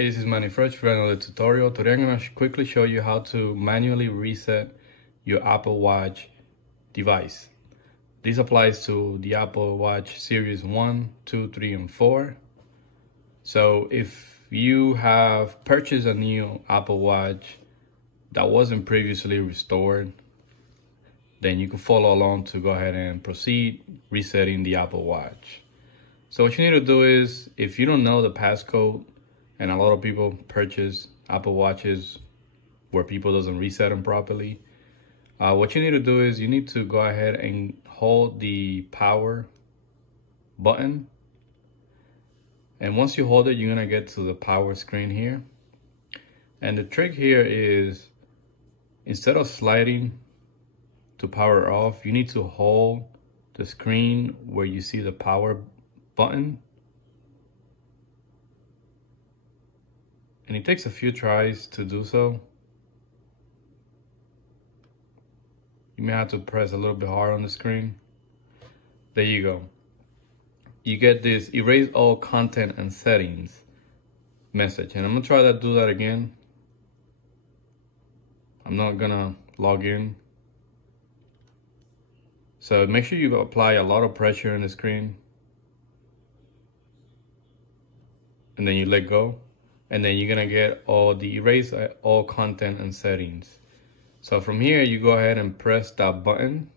Hey, this is Manny Fresh for another tutorial. Today I'm going to quickly show you how to manually reset your Apple Watch device. This applies to the Apple Watch Series 1, 2, 3, and 4. So if you have purchased a new Apple Watch that wasn't previously restored, then you can follow along to go ahead and proceed resetting the Apple Watch. So what you need to do is, if you don't know the passcode, and a lot of people purchase Apple Watches where people doesn't reset them properly, what you need to do is you need to go ahead and hold the power button. And once you hold it, you're gonna get to the power screen here. And the trick here is, instead of sliding to power off, you need to hold the screen where you see the power button. And it takes a few tries to do so. You may have to press a little bit hard on the screen. There you go. You get this erase all content and settings message. And I'm gonna try to do that again. I'm not gonna log in. So make sure you apply a lot of pressure on the screen. And then you let go. And then you're gonna get all the erase all content and settings. So from here, you go ahead and press that button,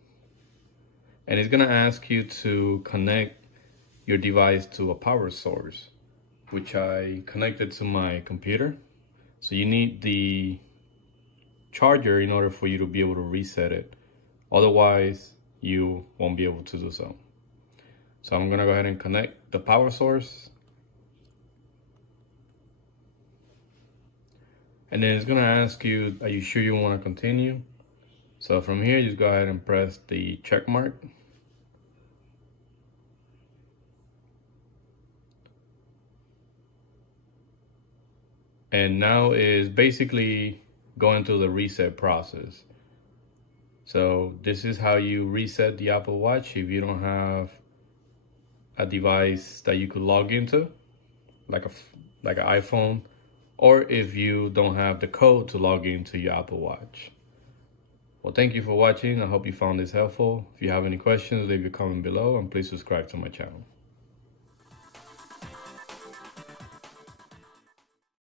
and it's gonna ask you to connect your device to a power source, which I connected to my computer. So you need the charger in order for you to be able to reset it. Otherwise, you won't be able to do so. So I'm gonna go ahead and connect the power source. And then it's gonna ask you, are you sure you wanna continue? So from here, just go ahead and press the check mark. And now is basically going through the reset process. So this is how you reset the Apple Watch if you don't have a device that you could log into, like an iPhone, or if you don't have the code to log into your Apple Watch. Well, thank you for watching. I hope you found this helpful. If you have any questions, leave your comment below, and please subscribe to my channel.